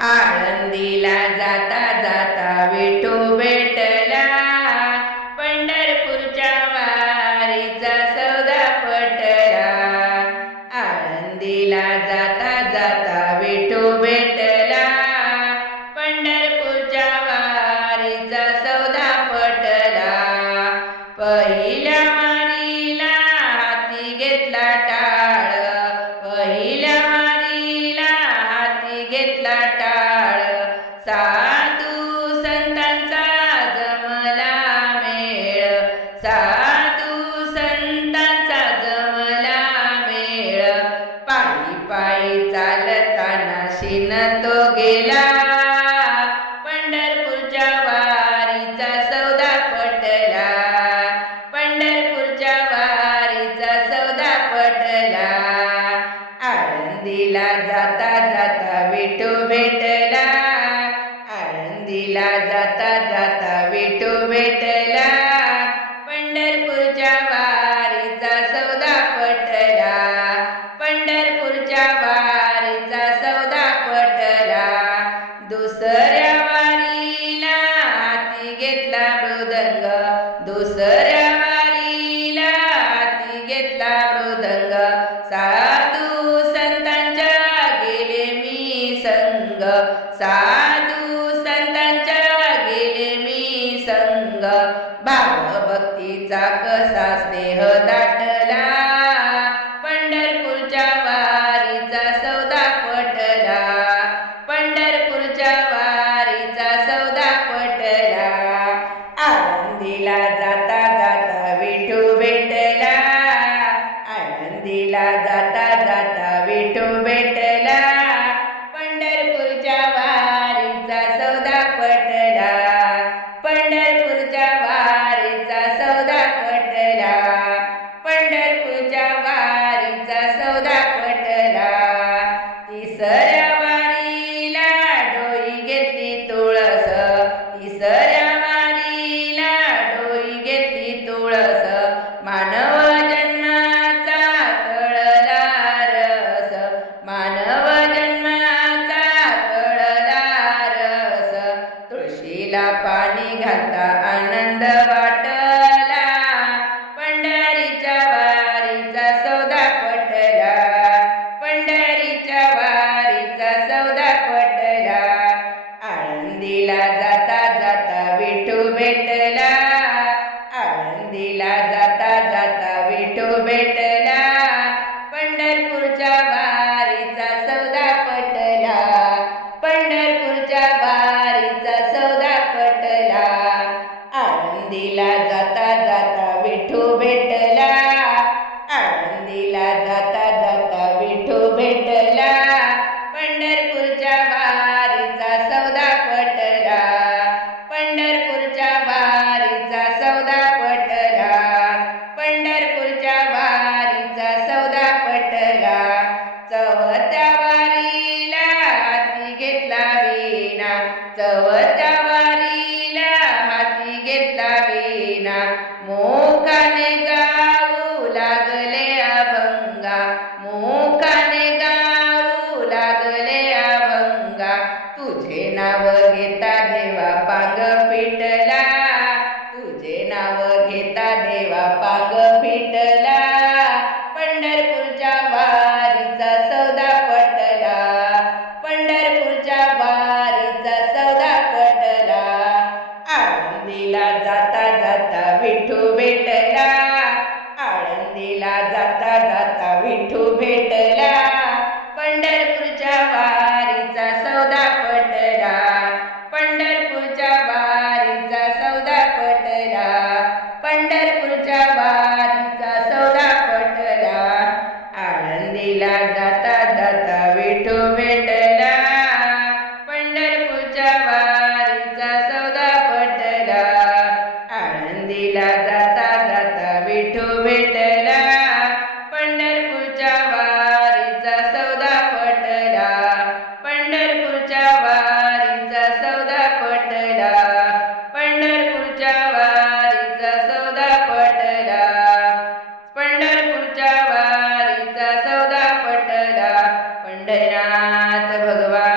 आळंदीला जाता जाता विठू भेटला, पंढरपूरच्या वारीचा सौदा पटला। आळंदीला जाता जाता विठू भेटला, पंढरपूरच्या वारीचा सौदा पटला। पहिल्या वारीला हाती घेतला टाळ, पहिल्या वारीला हाती घेतला टाळ। साधू संतांचा जमला मेळ, साधू संतांचा जमला मेळ। पायी पायी चालताना शिन तो गेला, पंढरपूरच्या वारीचा सौदा पटला, पंढरपूरच्या वारीचा सौदा पटला। आळंदीला जाता जाता विठू भेटला, आळंदीला जाता जाता विठू भेटला, पंढरपूरच्या वारीचा सौदा पटला, पंढरपूरच्या वारीचा सौदा पटला। दुसऱ्या वारीला हाती घेतला मृदंग, दुसऱ्या वारीला हाती घेतला मृदंग। साधू संतांच्या गेले मी संग, साधू संतांच्या गेले मी संग। भावभक्तीचा कसा स्नेह दाटला, पंढरपूरच्या वारीचा सौदा पटला, पंढरपूरच्या वारीचा सौदा पटला। आळंदीला जाता जाता विठू भेटला, आळंदीला जाता जाता विठू भेटला, पंढरपूरच्या वारीचा सौदा पटला, पंढरपूरच्या वारीचा सौदा पटला, पंढरपूरच्या वारीचा सौदा पटला। तिसऱ्या वारीला डोई घेतली तुळस, तिसऱ्या वारीला डोई घेतली तुळस। मानव जन्माचा कळला रस, मानव जन्माचा कळला रस। तुळशीला पाणी घालता आनंद वाटला, पंढरीच्या वारीचा सौदा पटला, पंढरीच्या वारीचा सौदा पटला। आळंदीला जाता जाता विठू भेटला, आळंदीला जाता जाता विठू भेटला, पंढरपूरच्या वारीचा सौदा पटला, पंढरपूरच्या वारीचा सौदा पटला। आळंदीला जाता जाता विठू भेटला, आळंदीला जाता जाता विठू भेटला, पंढरपूरच्या वारीचा सौदा पटला, पंढरपूरच्या वारीचा सौदा पटला, पंढरपूरच्या वारीचा सौदा पटला। चौथ्या वारीला हाती घेतला वीणा, चौथ्या वारीला हाती घेतला वीणा। मुखाने गाऊ लागले अभंगा, मुखाने गाऊ लागले अभंगा। तुझे नाव घेता देवा पांग फिटला, तुझे नाव घेता देवा पांग फिटला, पंढरपूरच्या वारीचा सौदा पटला, पंढरपूरच्या वारीचा सौदा पटला। आळंदीला जाता जाता विठू भेटला, आळंदीला जाता जाता विठू भेटला, पंढरपूरच्या वारीचा सौदा पटला, पंढरपूरच्या वारीचा सौदा पटला, पंढरपूरच्या वारीचा सौदा पटला। आळंदीला जाता जाता विठू भेटला, पंढरपूरच्या वारीचा सौदा पटला, आळंदीला जाता जाता विठू भेटला, पंढरपूरच्या वारीचा सौदा पटला, पंढरपूरच्या वारीचा सौदा पटला, पंढरपूरच्या वारीचा सौदा पटला, पंढरपूरच्या वारीचा सौदा पटला। पंढरीनाथ भगवान